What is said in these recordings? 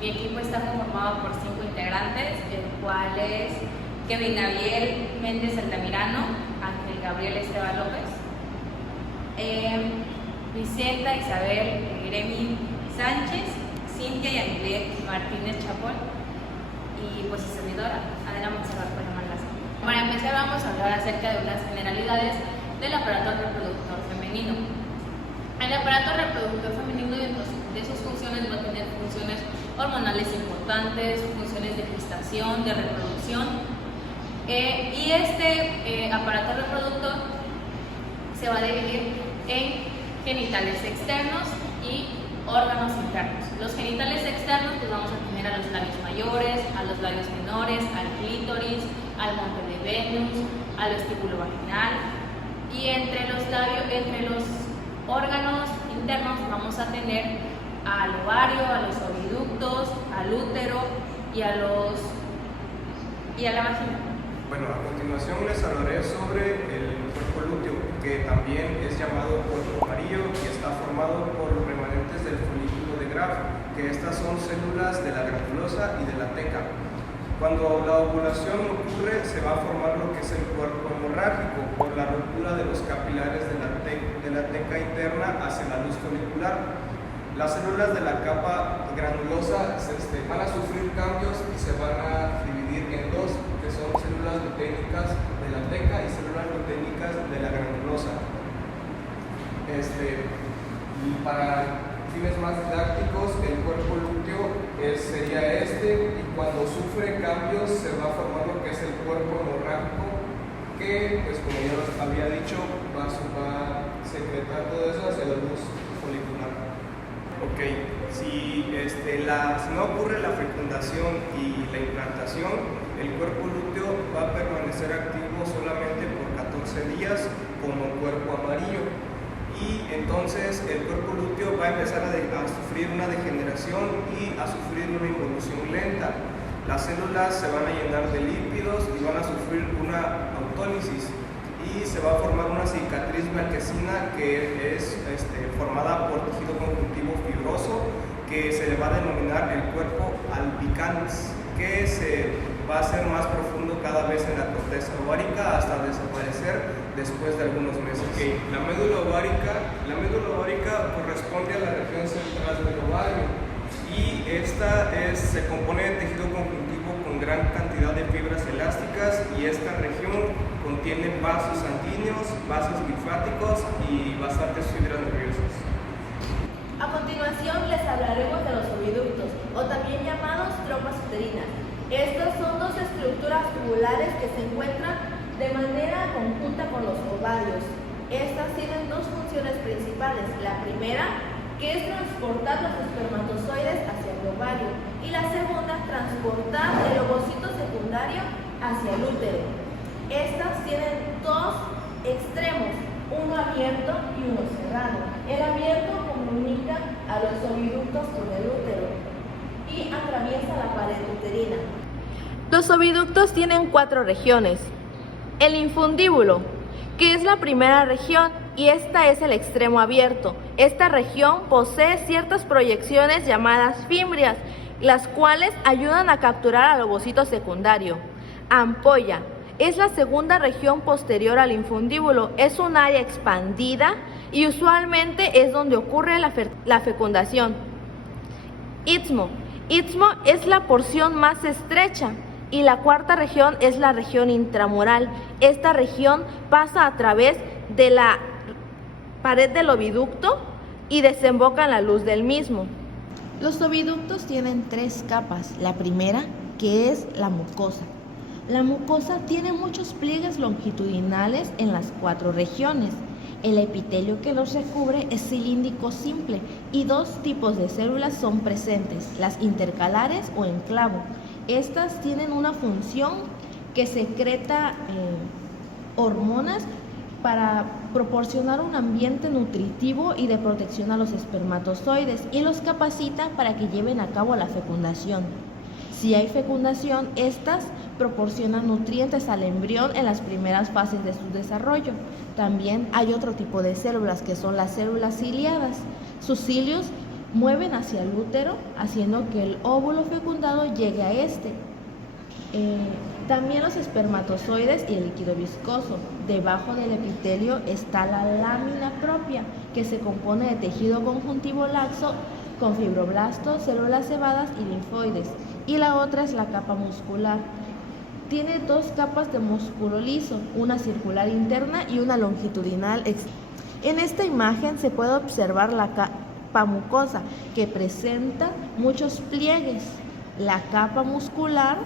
Mi equipo está conformado por 5 integrantes, el cual es Kevin Gabriel Méndez Altamirano, Ángel Gabriel Esteban López, Vicenta Isabel Gremi Sánchez, Cintia y Angelique Martínez Chapol, y pues su servidora, Adela Montserrat Palomalas. Para empezar vamos a hablar acerca de unas generalidades del aparato reproductor femenino. El aparato reproductor femenino de sus funciones va a tener funciones hormonales importantes, funciones de gestación, de reproducción, y este aparato reproductor se va a dividir en genitales externos y órganos internos. Los genitales externos pues vamos a tener a los labios mayores, a los labios menores, al clítoris, al monte de Venus, al vestíbulo vaginal, y entre los órganos internos vamos a tener al ovario, a los oviductos, al útero y a la vagina. Bueno, a continuación les hablaré sobre el cuerpo lúteo, que también es llamado cuerpo amarillo y está formado por los remanentes del folículo de Graf, que estas son células de la granulosa y de la teca. Cuando la ovulación ocurre, se va a formar lo que es el cuerpo hemorrágico por la ruptura de los capilares de la teca interna hacia la luz folicular. Las células de la capa granulosa van a sufrir cambios y se van a dividir en dos, que son células luteínicas de la teca y células luteínicas de la granulosa. Y para fines más didácticos, el cuerpo lúteo sería y cuando sufre cambios se va a formar lo que es el cuerpo hemorrágico, que, pues como ya les había dicho, va a secretar todo eso hacia la luz folicular. Ok, si no ocurre la fecundación y la implantación, el cuerpo lúteo va a permanecer activo solamente por 14 días como cuerpo amarillo, y entonces el cuerpo lúteo va a empezar a sufrir una degeneración y a sufrir una involución lenta. Las células se van a llenar de lípidos y van a sufrir una autólisis, y se va a formar una cicatriz blanquecina que es formada por tejido conjuntivo fibroso, que se le va a denominar el cuerpo albicans, que se va a hacer más profundo cada vez en la corteza ovárica hasta desaparecer después de algunos meses. Okay. La médula ovárica corresponde a la región central del ovario, y esta se compone de tejido conjuntivo con gran cantidad de fibras elásticas, y esta región contiene vasos sanguíneos, vasos linfáticos y bastantes fibras nerviosas. A continuación les hablaremos de los oviductos, o también llamados trompas uterinas. Estas son dos estructuras tubulares que se encuentran de manera conjunta con los ovarios. Estas tienen dos funciones principales. La primera, que es transportar los espermatozoides hacia el ovario, y la segunda, transportar el ovocito secundario hacia el útero. Estas tienen dos extremos, uno abierto y uno cerrado. El abierto comunica a los oviductos con el útero y atraviesa la pared uterina. Los oviductos tienen 4 regiones. El infundíbulo, que es la primera región, y esta es el extremo abierto. Esta región posee ciertas proyecciones llamadas fimbrias, las cuales ayudan a capturar al ovocito secundario. Ampolla es la segunda región posterior al infundíbulo. Es un área expandida y usualmente es donde ocurre la fecundación. Istmo es la porción más estrecha, y la cuarta región es la región intramural. Esta región pasa a través de la pared del oviducto y desemboca en la luz del mismo. Los oviductos tienen 3 capas. La primera, que es la mucosa. La mucosa tiene muchos pliegues longitudinales en las 4 regiones. El epitelio que los recubre es cilíndrico simple, y 2 tipos de células son presentes, las intercalares o en clavo. Estas tienen una función que secreta hormonas para proporcionar un ambiente nutritivo y de protección a los espermatozoides, y los capacita para que lleven a cabo la fecundación. Si hay fecundación, estas proporcionan nutrientes al embrión en las primeras fases de su desarrollo. También hay otro tipo de células, que son las células ciliadas. Sus cilios mueven hacia el útero, haciendo que el óvulo fecundado llegue a este. También los espermatozoides y el líquido viscoso. Debajo del epitelio está la lámina propia, que se compone de tejido conjuntivo laxo con fibroblastos, células cebadas y linfoides. Y la otra es la capa muscular. Tiene dos capas de músculo liso, una circular interna y una longitudinal externa. En esta imagen se puede observar la capa mucosa, que presenta muchos pliegues, la capa muscular,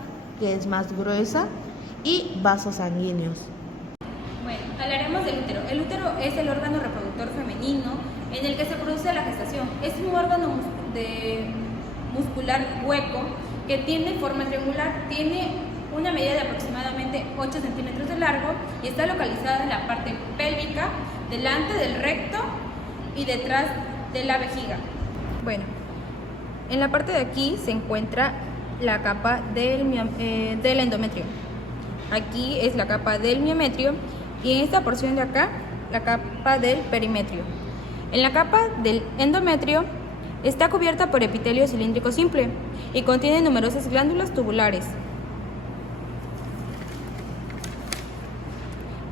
que es más gruesa, y vasos sanguíneos. Bueno, hablaremos del útero. El útero es el órgano reproductor femenino en el que se produce la gestación. Es un órgano muscular hueco que tiene forma triangular, tiene una medida de aproximadamente 8 centímetros de largo y está localizada en la parte pélvica, delante del recto y detrás de la vejiga. Bueno, en la parte de aquí se encuentra la capa del endometrio. Aquí es la capa del miometrio y en esta porción de acá la capa del perimetrio. En la capa del endometrio está cubierta por epitelio cilíndrico simple y contiene numerosas glándulas tubulares.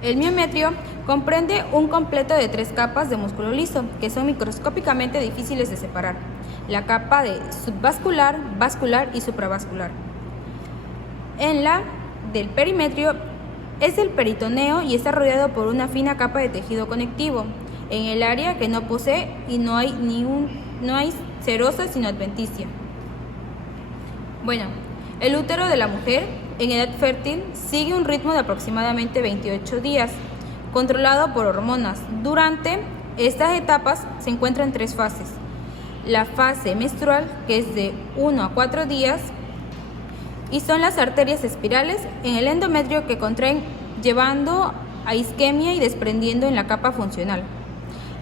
El miometrio comprende un completo de 3 capas de músculo liso que son microscópicamente difíciles de separar. La capa de subvascular, vascular y supravascular. En la del perimetrio es el peritoneo y está rodeado por una fina capa de tejido conectivo. En el área que no posee y no hay serosa sino adventicia. Bueno, el útero de la mujer en edad fértil sigue un ritmo de aproximadamente 28 días, controlado por hormonas. Durante estas etapas se encuentran 3 fases. La fase menstrual, que es de 1 a 4 días, y son las arterias espirales en el endometrio que contraen, llevando a isquemia y desprendiendo en la capa funcional.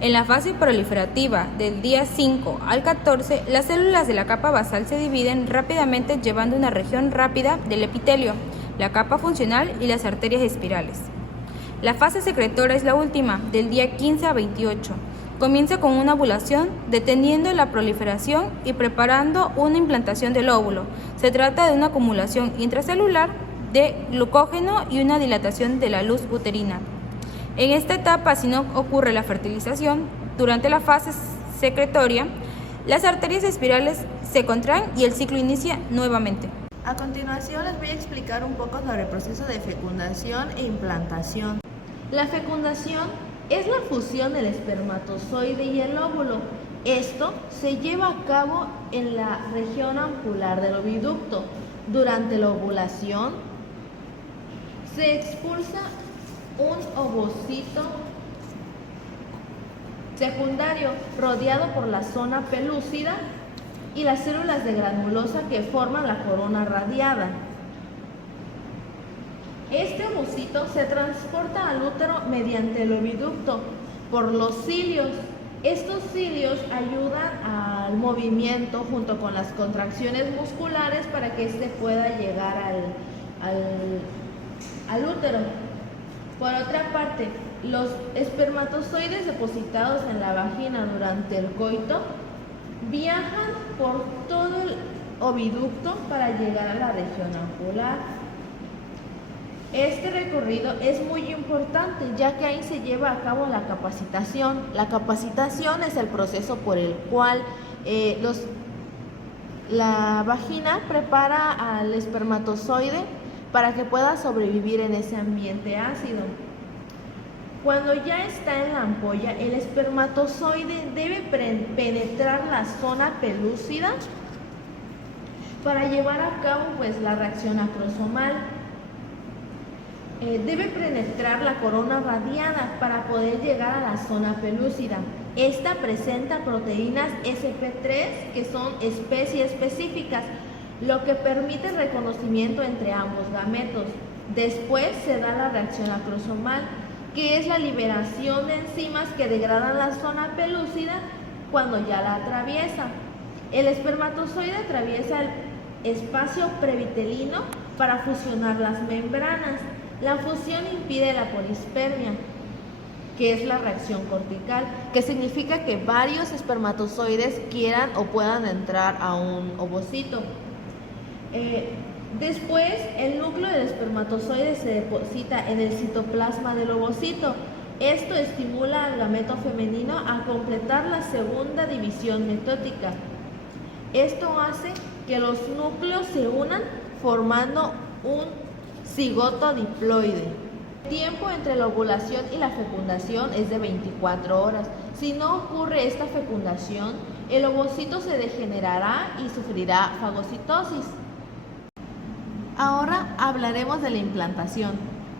En la fase proliferativa, del día 5 al 14, las células de la capa basal se dividen rápidamente llevando una región rápida del epitelio, la capa funcional y las arterias espirales. La fase secretora es la última, del día 15 a 28. Comienza con una ovulación, deteniendo la proliferación y preparando una implantación del óvulo. Se trata de una acumulación intracelular de glucógeno y una dilatación de la luz uterina. En esta etapa, si no ocurre la fertilización, durante la fase secretoria, las arterias espirales se contraen y el ciclo inicia nuevamente. A continuación les voy a explicar un poco sobre el proceso de fecundación e implantación. La fecundación es la fusión del espermatozoide y el óvulo. Esto se lleva a cabo en la región ampular del oviducto. Durante la ovulación se expulsa un ovocito secundario rodeado por la zona pelúcida y las células de granulosa que forman la corona radiada. Este ovocito se transporta al útero mediante el oviducto por los cilios. Estos cilios ayudan al movimiento junto con las contracciones musculares para que éste pueda llegar al útero. Por otra parte, los espermatozoides depositados en la vagina durante el coito viajan por todo el oviducto para llegar a la región ampular. Este recorrido es muy importante ya que ahí se lleva a cabo la capacitación. La capacitación es el proceso por el cual la vagina prepara al espermatozoide para que pueda sobrevivir en ese ambiente ácido. Cuando ya está en la ampolla, el espermatozoide debe penetrar la zona pelúcida para llevar a cabo la reacción acrosomal. Debe penetrar la corona radiada para poder llegar a la zona pelúcida. Esta presenta proteínas SP3 que son especies específicas, lo que permite el reconocimiento entre ambos gametos. Después se da la reacción acrosomal, que es la liberación de enzimas que degradan la zona pelúcida cuando ya la atraviesa. El espermatozoide atraviesa el espacio previtelino para fusionar las membranas. La fusión impide la polispermia. que es la reacción cortical, que significa que varios espermatozoides quieran o puedan entrar a un ovocito. Después, el núcleo del espermatozoide se deposita en el citoplasma del ovocito. Esto estimula al gameto femenino a completar la segunda división metótica. Esto hace que los núcleos se unan formando un cigoto diploide. El tiempo entre la ovulación y la fecundación es de 24 horas. Si no ocurre esta fecundación, el ovocito se degenerará y sufrirá fagocitosis. Ahora hablaremos de la implantación.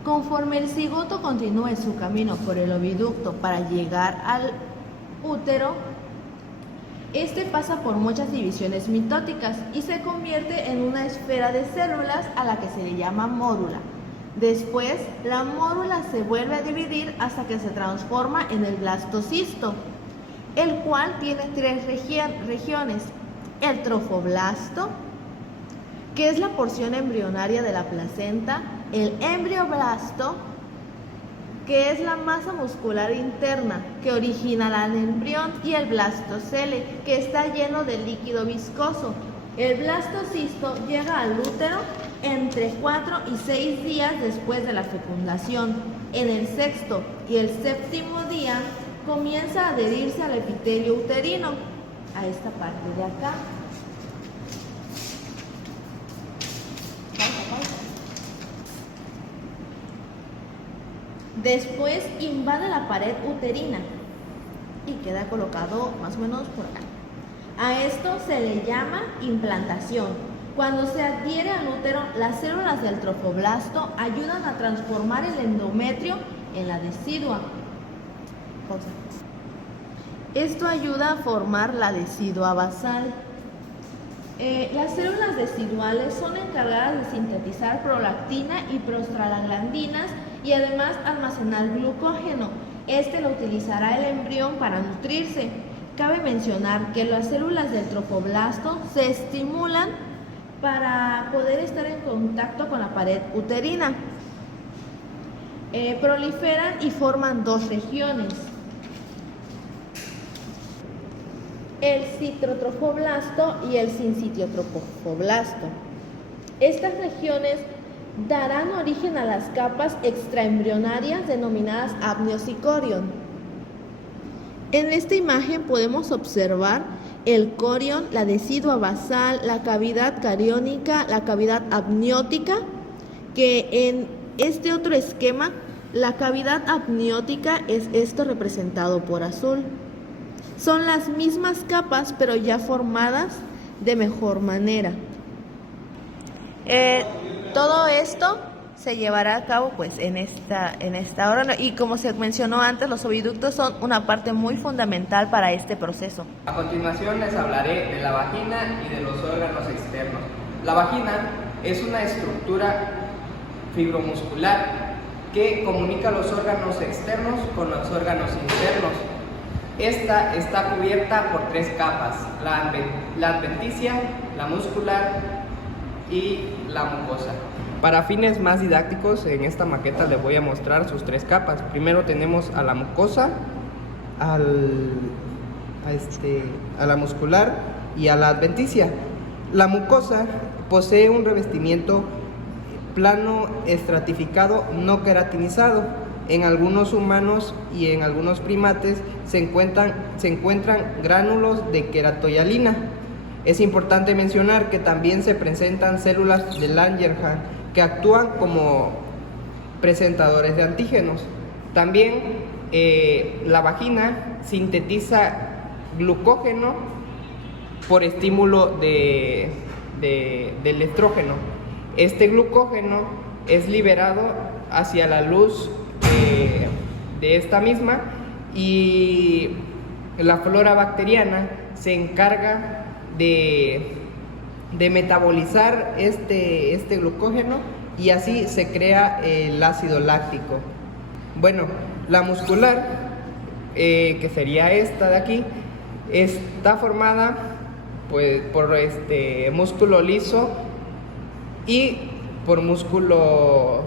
Conforme el cigoto continúe su camino por el oviducto para llegar al útero, este pasa por muchas divisiones mitóticas y se convierte en una esfera de células a la que se le llama mórula. Después, la mórula se vuelve a dividir hasta que se transforma en el blastocisto, el cual tiene tres regiones: el trofoblasto, que es la porción embrionaria de la placenta; el embrioblasto, que es la masa muscular interna que origina al embrión; y el blastocele, que está lleno de líquido viscoso. El blastocisto llega al útero entre 4 y 6 días después de la fecundación. En el sexto y el séptimo día comienza a adherirse al epitelio uterino, a esta parte de acá. Después invade la pared uterina y queda colocado más o menos por acá. A esto se le llama implantación. Cuando se adhiere al útero, las células del trofoblasto ayudan a transformar el endometrio en la decidua. Esto ayuda a formar la decidua basal. Las células deciduales son encargadas de sintetizar prolactina y prostaglandinas y además almacenar glucógeno. Este lo utilizará el embrión para nutrirse. Cabe mencionar que las células del trofoblasto se estimulan para poder estar en contacto con la pared uterina. Proliferan y forman dos regiones: el citrotrofoblasto y el sincitiotrofoblasto. Estas regiones darán origen a las capas extraembrionarias denominadas amniocicorion. En esta imagen podemos observar el corion, la decidua basal, la cavidad cariónica, la cavidad amniótica, que en este otro esquema la cavidad amniótica es esto representado por azul. Son las mismas capas, pero ya formadas de mejor manera. Todo esto se llevará a cabo pues en esta hora, y como se mencionó antes, los oviductos son una parte muy fundamental para este proceso. A continuación les hablaré de la vagina y de los órganos externos. La vagina es una estructura fibromuscular que comunica los órganos externos con los órganos internos. Esta está cubierta por tres capas: la adventicia, la muscular y la mucosa. Para fines más didácticos, en esta maqueta les voy a mostrar sus tres capas. Primero tenemos a la mucosa, a la muscular y a la adventicia. La mucosa posee un revestimiento plano estratificado no queratinizado. En algunos humanos y en algunos primates se encuentran gránulos de queratoyalina. Es importante mencionar que también se presentan células de Langerhans que actúan como presentadores de antígenos. También la vagina sintetiza glucógeno por estímulo del estrógeno. Este glucógeno es liberado hacia la luz de esta misma, y la flora bacteriana se encarga de metabolizar este glucógeno, y así se crea el ácido láctico. Bueno, la muscular, que sería esta de aquí, está formada pues por músculo liso y por músculo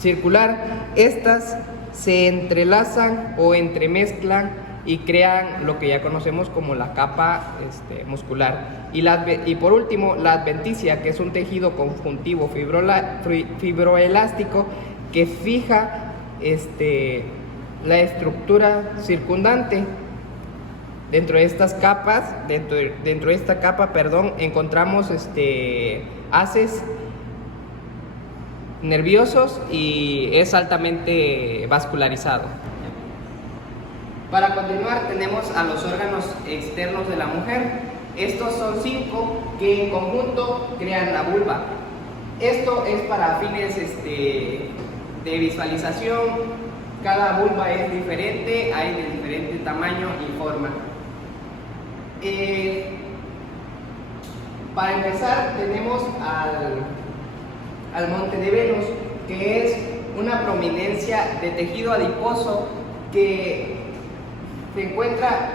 circular. Estas se entrelazan o entremezclan y crean lo que ya conocemos como la capa muscular. Y por último, la adventicia, que es un tejido conjuntivo fibroelástico que fija la estructura circundante. Dentro de estas capas, dentro de esta capa, encontramos haces nerviosos y es altamente vascularizado. Para continuar, tenemos a los órganos externos de la mujer. Estos son 5 que en conjunto crean la vulva. Esto es para fines de visualización. Cada vulva es diferente, hay de diferente tamaño y forma. Para empezar, tenemos al monte de Venus, que es una prominencia de tejido adiposo que se encuentra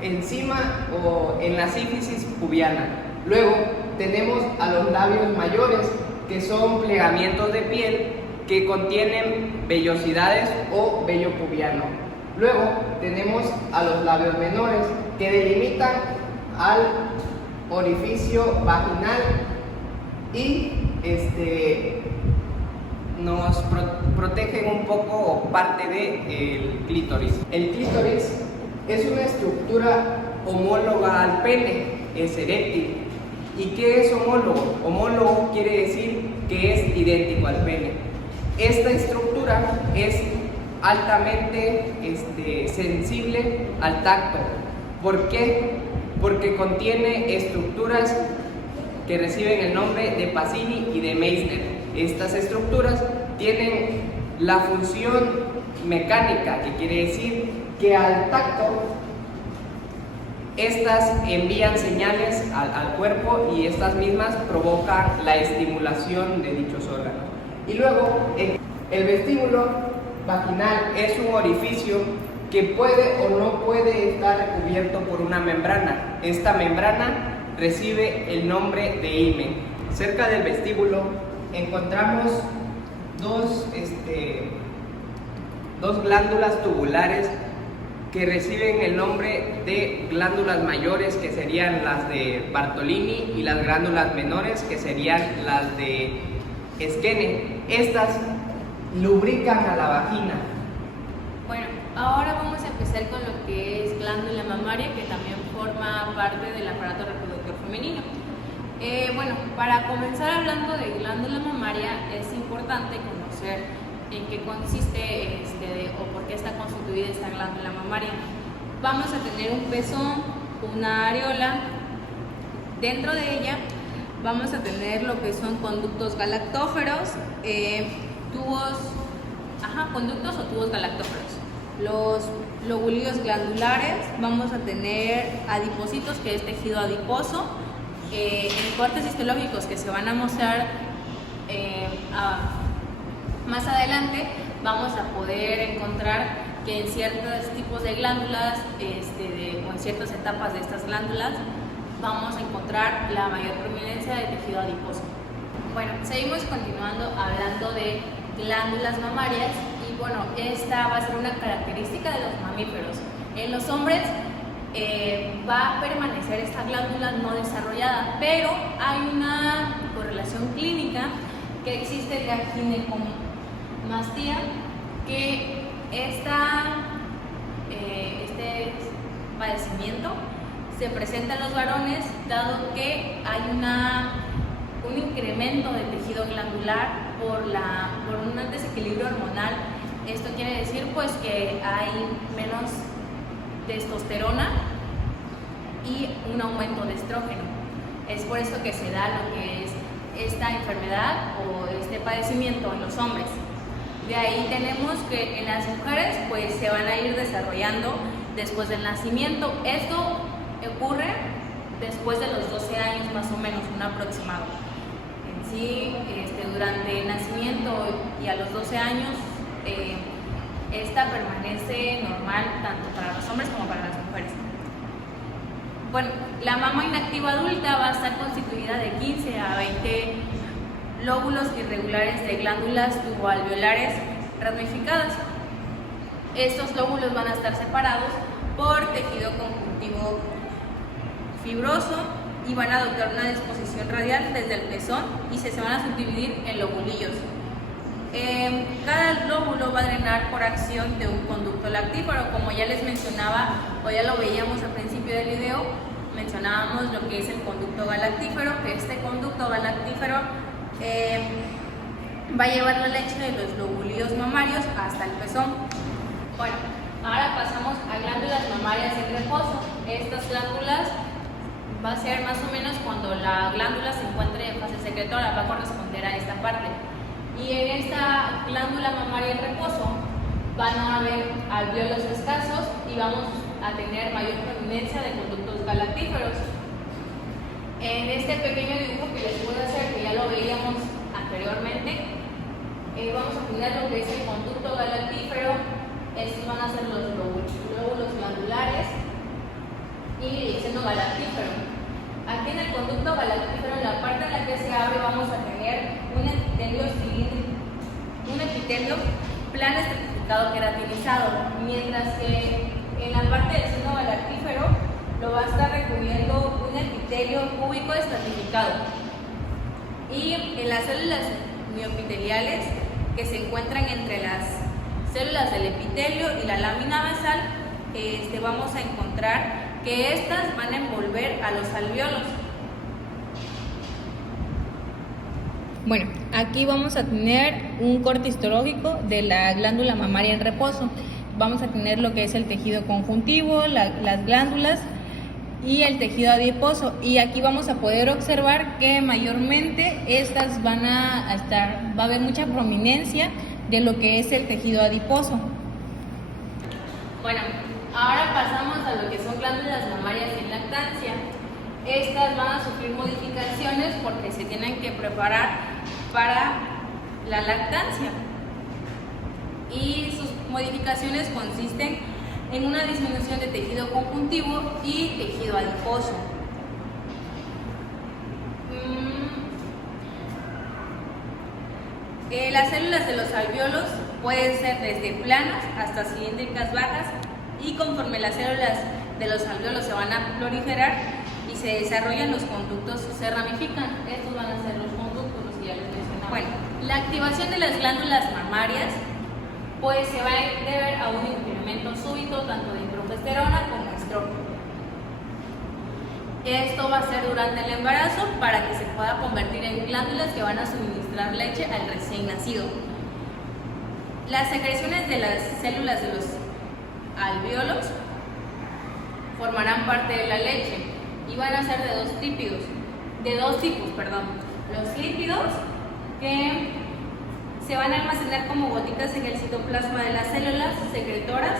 encima o en la sínfisis pubiana. Luego tenemos a los labios mayores, que son plegamientos de piel que contienen vellosidades o vello pubiano. Luego tenemos a los labios menores, que delimitan al orificio vaginal y nos protegen un poco parte del clítoris. El clítoris es una estructura homóloga al pene, es eréctil. ¿Y qué es homólogo? Homólogo quiere decir que es idéntico al pene. Esta estructura es altamente sensible al tacto. ¿Por qué? Porque contiene estructuras que reciben el nombre de Pacini y de Meissner. Estas estructuras tienen la función mecánica, que quiere decir que al tacto estas envían señales al cuerpo y estas mismas provocan la estimulación de dichos órganos. Y luego el vestíbulo vaginal es un orificio que puede o no puede estar cubierto por una membrana. Esta membrana recibe el nombre de himen. Cerca del vestíbulo encontramos dos glándulas tubulares que reciben el nombre de glándulas mayores, que serían las de Bartolini, y las glándulas menores, que serían las de Skene. Estas lubrican a la vagina. Bueno, ahora vamos a empezar con lo que es glándula mamaria, que también forma parte del aparato reproductor femenino. Bueno, para comenzar hablando de glándula mamaria, es importante conocer en qué consiste o por qué está constituida esta glándula mamaria. Vamos a tener un pezón, una areola. Dentro de ella vamos a tener lo que son conductos galactóferos, conductos o tubos galactóferos. Los lobulillos glandulares, vamos a tener adipocitos, que es tejido adiposo, en cortes histológicos que se van a mostrar más adelante. Vamos a poder encontrar que en ciertos tipos de glándulas o en ciertas etapas de estas glándulas vamos a encontrar la mayor prominencia de tejido adiposo. Bueno, seguimos continuando hablando de glándulas mamarias y bueno, esta va a ser una característica de los mamíferos. En los hombres va a permanecer esta glándula no desarrollada, pero hay una correlación clínica que existe la ginecomastia, que este padecimiento se presenta en los varones dado que hay un incremento del tejido glandular por un desequilibrio hormonal. Esto quiere decir pues que hay menos testosterona y un aumento de estrógeno. Es por esto que se da lo que es esta enfermedad o este padecimiento en los hombres. De ahí tenemos que en las mujeres pues se van a ir desarrollando después del nacimiento. Esto ocurre después de los 12 años más o menos, un aproximado. En sí, durante el nacimiento y a los 12 años, esta permanece normal tanto para los hombres como para las mujeres. Bueno, la mama inactiva adulta va a estar constituida de 15 a 20 lóbulos irregulares de glándulas tuboalveolares ramificadas. Estos lóbulos van a estar separados por tejido conjuntivo fibroso y van a adoptar una disposición radial desde el pezón y se van a subdividir en lobulillos. Cada lóbulo va a drenar por acción de un conducto lactífero, como ya les mencionaba o ya lo veíamos al principio del video. Mencionábamos lo que es el conducto galactífero, que este conducto galactífero va a llevar la leche de los lobulillos mamarios hasta el pezón. Bueno, ahora pasamos a glándulas mamarias en reposo. Estas glándulas va a ser más o menos cuando la glándula se encuentre en fase secretora, va a corresponder a esta parte. Y en esta glándula mamaria en reposo van a haber alvéolos escasos y vamos a tener mayor prominencia de conductos galactíferos. En este pequeño dibujo que les voy a hacer, que ya lo veíamos anteriormente, vamos a tener lo que es el conducto galactífero. Estos van a ser los lóbulos glandulares y el seno galactífero. Aquí en el conducto galactífero, en la parte en la que se abre, vamos a tener un epitelio cilíndrico, un epitelio plano estratificado queratinizado, mientras que en la parte del seno galactífero lo va a estar recubriendo un epitelio cúbico estratificado. Y en las células miopiteliales que se encuentran entre las células del epitelio y la lámina basal, vamos a encontrar que estas van a envolver a los alvéolos. Bueno, aquí vamos a tener un corte histológico de la glándula mamaria en reposo. Vamos a tener lo que es el tejido conjuntivo, las glándulas y el tejido adiposo. Y aquí vamos a poder observar que mayormente estas va a haber mucha prominencia de lo que es el tejido adiposo. Bueno, ahora pasamos a lo que son glándulas mamarias en lactancia. Estas van a sufrir modificaciones porque se tienen que preparar para la lactancia. Y sus modificaciones consisten en una disminución de tejido conjuntivo y tejido adiposo. Las células de los alvéolos pueden ser desde planas hasta cilíndricas bajas, y conforme las células de los alvéolos se van a proliferar y se desarrollan, los conductos se ramifican. Estos van a ser los conductos, los que ya les mencionaba. Bueno, la activación de las glándulas mamarias pues se va a deber a un incremento súbito tanto de progesterona como estrógeno. Esto va a ser durante el embarazo para que se pueda convertir en glándulas que van a suministrar leche al recién nacido. Las secreciones de las células de los alvéolos formarán parte de la leche y van a ser de dos tipos. Los lípidos, que se van a almacenar como gotitas en el citoplasma de las células secretoras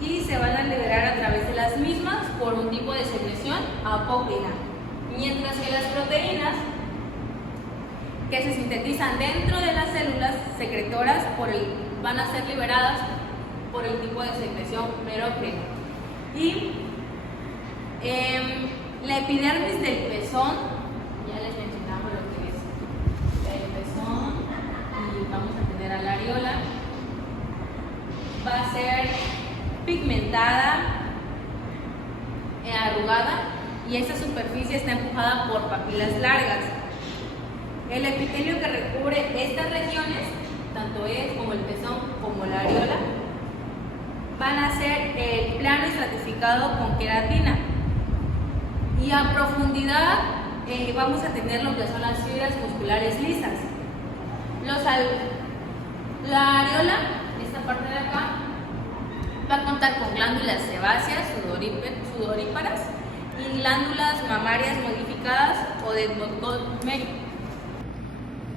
y se van a liberar a través de las mismas por un tipo de secreción apócrina, mientras que las proteínas, que se sintetizan dentro de las células secretoras, van a ser liberadas por el tipo de secreción perócrina. Y la epidermis del pezón, ya les mencionamos lo que es el pezón, y vamos a tener a la areola, va a ser pigmentada, arrugada, y esta superficie está empujada por papilas largas. El epitelio que recubre estas regiones, tanto como el pezón como la areola, van a ser el plano estratificado con queratina. Y a profundidad vamos a tener lo que son las fibras musculares lisas. La areola, esta parte de acá, va a contar con glándulas sebáceas, sudoríparas y glándulas mamarias modificadas o de Montgomery.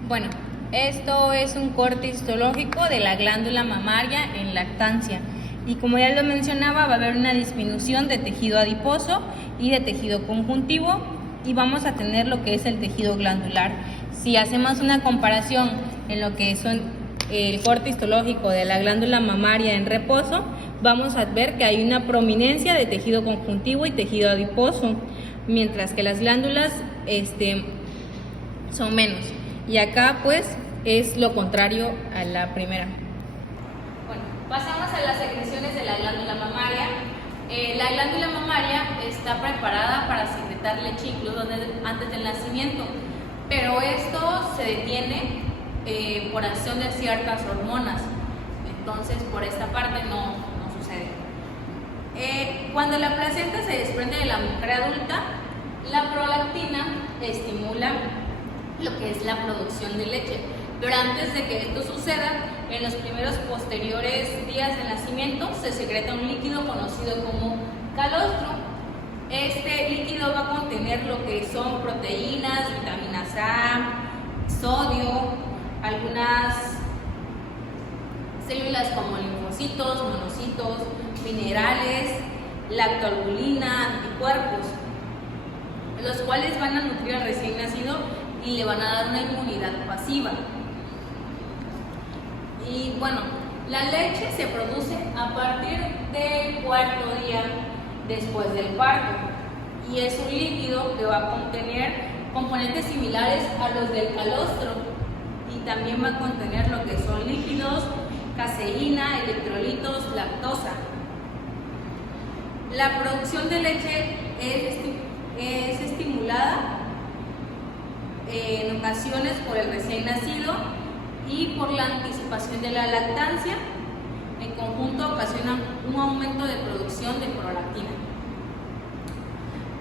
Bueno, esto es un corte histológico de la glándula mamaria en lactancia. Y como ya lo mencionaba, va a haber una disminución de tejido adiposo y de tejido conjuntivo, y vamos a tener lo que es el tejido glandular. Si hacemos una comparación en lo que son el corte histológico de la glándula mamaria en reposo, vamos a ver que hay una prominencia de tejido conjuntivo y tejido adiposo, mientras que las glándulas son menos. Y acá pues es lo contrario a la primera. Bueno, Pasamos a las secreciones de la glándula mamaria. La glándula mamaria está preparada para secretar leche incluso antes del nacimiento, pero esto se detiene por acción de ciertas hormonas. Entonces, por esta parte no sucede. Cuando la placenta se desprende de la mujer adulta, la prolactina estimula lo que es la producción de leche. Pero antes de que esto suceda, en los primeros posteriores días del nacimiento se secreta un líquido conocido como calostro. Este líquido va a contener lo que son proteínas, vitaminas A, sodio, algunas células como linfocitos, monocitos, minerales, lactoalbulina, anticuerpos, los cuales van a nutrir al recién nacido y le van a dar una inmunidad pasiva. Y bueno, la leche se produce a partir del cuarto día después del parto y es un líquido que va a contener componentes similares a los del calostro y también va a contener lo que son lípidos, caseína, electrolitos, lactosa. La producción de leche es estimulada en ocasiones por el recién nacido y por la anticipación de la lactancia. En conjunto ocasionan un aumento de producción de prolactina.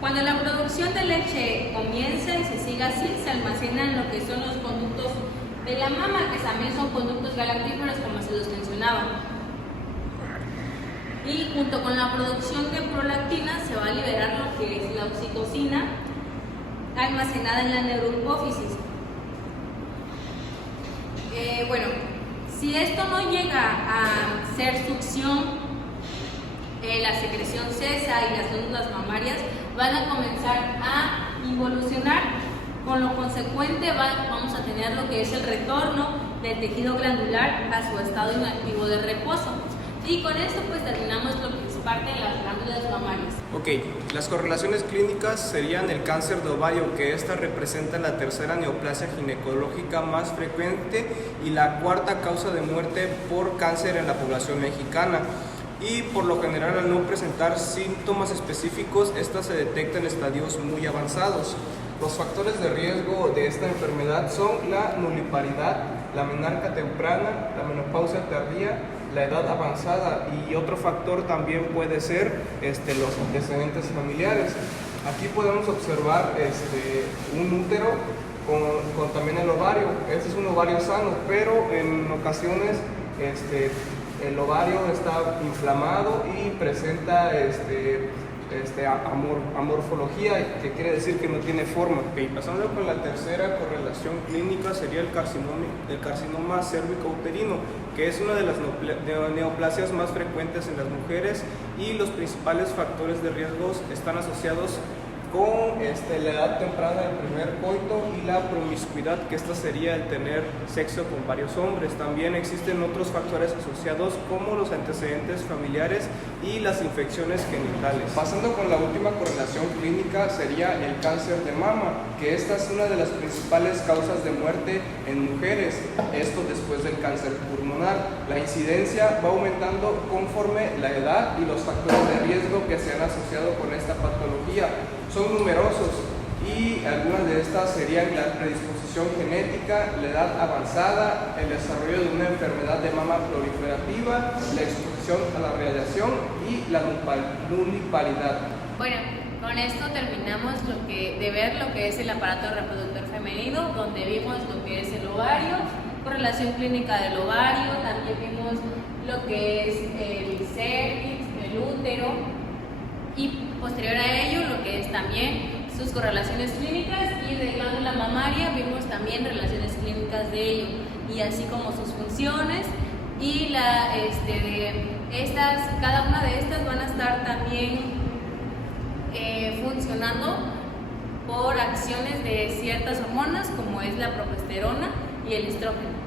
Cuando la producción de leche comienza y se sigue así, se almacenan lo que son los conductos de la mama, que también son conductos galactíferos como se los mencionaba. Y junto con la producción de prolactina se va a liberar lo que es la oxitocina almacenada en la neurohipófisis. Bueno, si esto no llega a ser succión, la secreción cesa y las glándulas mamarias van a comenzar a involucionar, con lo consecuente vamos a tener lo que es el retorno del tejido glandular a su estado inactivo de reposo. Y con esto pues terminamos lo que es parte de las glándulas mamarias. Ok, las correlaciones clínicas serían el cáncer de ovario, que esta representa la tercera neoplasia ginecológica más frecuente y la cuarta causa de muerte por cáncer en la población mexicana. Y por lo general, al no presentar síntomas específicos, esta se detecta en estadios muy avanzados. Los factores de riesgo de esta enfermedad son la nulliparidad, la menarca temprana, la menopausia tardía, la edad avanzada, y otro factor también puede ser los antecedentes familiares. Aquí podemos observar un útero con también el ovario. Este es un ovario sano, pero en ocasiones el ovario está inflamado y presenta amorfología, que quiere decir que no tiene forma. Pasando con la tercera correlación clínica sería el carcinoma cérvico-uterino, que es una de las neoplasias más frecuentes en las mujeres, y los principales factores de riesgos están asociados con la edad temprana del primer coito y la promiscuidad, que esta sería el tener sexo con varios hombres. También existen otros factores asociados como los antecedentes familiares y las infecciones genitales. Pasando con la última correlación clínica sería el cáncer de mama, que esta es una de las principales causas de muerte en mujeres, esto después del cáncer pulmonar. La incidencia va aumentando conforme la edad y los factores de riesgo que se han asociado con esta patología son numerosos, y algunas de estas serían la predisposición genética, la edad avanzada, el desarrollo de una enfermedad de mama proliferativa, la exposición a la radiación y la nulliparidad. Bueno, con esto terminamos de ver lo que es el aparato reproductor femenino, donde vimos lo que es el ovario, correlación clínica del ovario, también vimos lo que es el cervix, el útero, y posterior a ello lo que es también sus correlaciones clínicas, y de glándula mamaria vimos también relaciones clínicas de ello, y así como sus funciones, y cada una de estas van a estar también funcionando por acciones de ciertas hormonas como es la progesterona y el estrógeno.